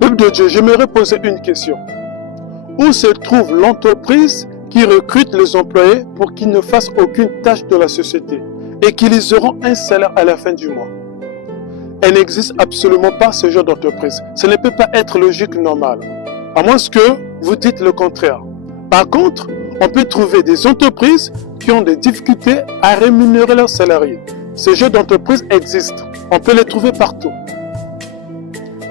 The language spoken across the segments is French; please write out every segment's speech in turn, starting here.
Peuple de Dieu, j'aimerais poser une question. Où se trouve l'entreprise qui recrute les employés pour qu'ils ne fassent aucune tâche de la société et qu'ils auront un salaire à la fin du mois? Elle n'existe absolument pas ce genre d'entreprise. Ce ne peut pas être logique normale, à moins que vous dites le contraire. Par contre, on peut trouver des entreprises qui ont des difficultés à rémunérer leurs salariés. Ce genre d'entreprise existe. On peut les trouver partout.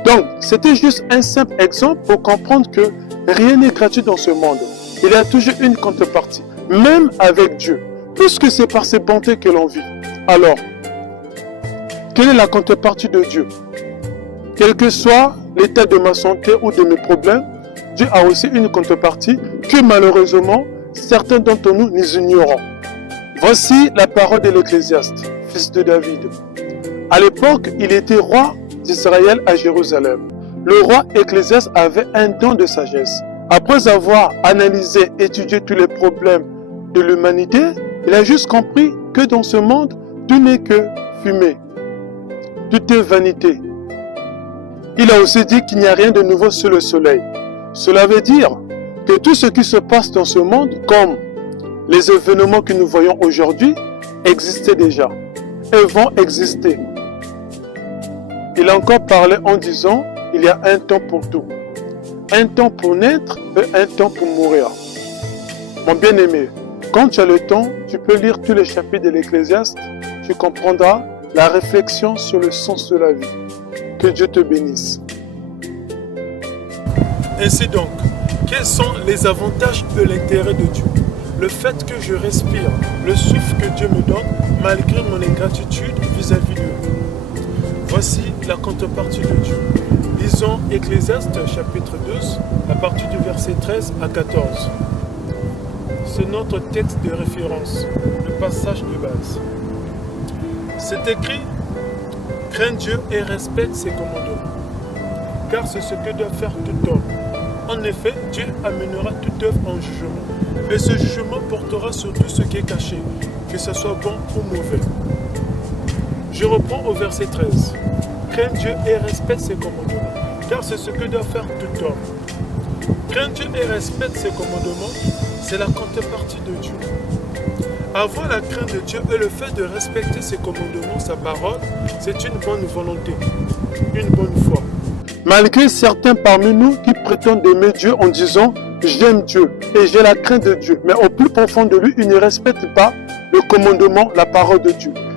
Donc, c'était juste un simple exemple pour comprendre que rien n'est gratuit dans ce monde. Il y a toujours une contrepartie, même avec Dieu, puisque c'est par ses bontés que l'on vit. Alors, quelle est la contrepartie de Dieu? Quel que soit l'état de ma santé ou de mes problèmes, Dieu a aussi une contrepartie que malheureusement, certains d'entre nous ignorons. Voici la parole de l'Ecclésiaste, fils de David. À l'époque, il était roi d'Israël à Jérusalem. Le roi Ecclésiaste avait un don de sagesse. Après avoir analysé, étudié tous les problèmes de l'humanité, il a juste compris que dans ce monde, tout n'est que fumée. Tout est vanité. Il a aussi dit qu'il n'y a rien de nouveau sous le soleil. Cela veut dire que tout ce qui se passe dans ce monde, comme les événements que nous voyons aujourd'hui, existaient déjà et vont exister. Il a encore parlé en disant, il y a un temps pour tout. Un temps pour naître et un temps pour mourir. Mon bien-aimé, quand tu as le temps, tu peux lire tous les chapitres de l'Ecclésiaste, tu comprendras la réflexion sur le sens de la vie. Que Dieu te bénisse. Ainsi donc, quels sont les avantages de l'intérêt de Dieu? Le fait que je respire, le souffle que Dieu me donne, malgré mon ingratitude vis-à-vis de lui. Voici la contrepartie de Dieu. Lisons Ecclésiaste chapitre 12, à partir du verset 13 à 14. C'est notre texte de référence, le passage de base. C'est écrit, crains Dieu et respecte ses commandements, car c'est ce que doit faire tout homme. En effet, Dieu amènera toute œuvre en jugement, et ce jugement portera sur tout ce qui est caché, que ce soit bon ou mauvais. Je reprends au verset 13. Crains Dieu et respecte ses commandements, car c'est ce que doit faire tout homme. Crains Dieu et respecte ses commandements, c'est la contrepartie de Dieu. Avoir la crainte de Dieu et le fait de respecter ses commandements, sa parole, c'est une bonne volonté, une bonne foi. Malgré certains parmi nous qui prétendent aimer Dieu en disant « j'aime Dieu et j'ai la crainte de Dieu », mais au plus profond de lui, ils ne respectent pas le commandement, la parole de Dieu.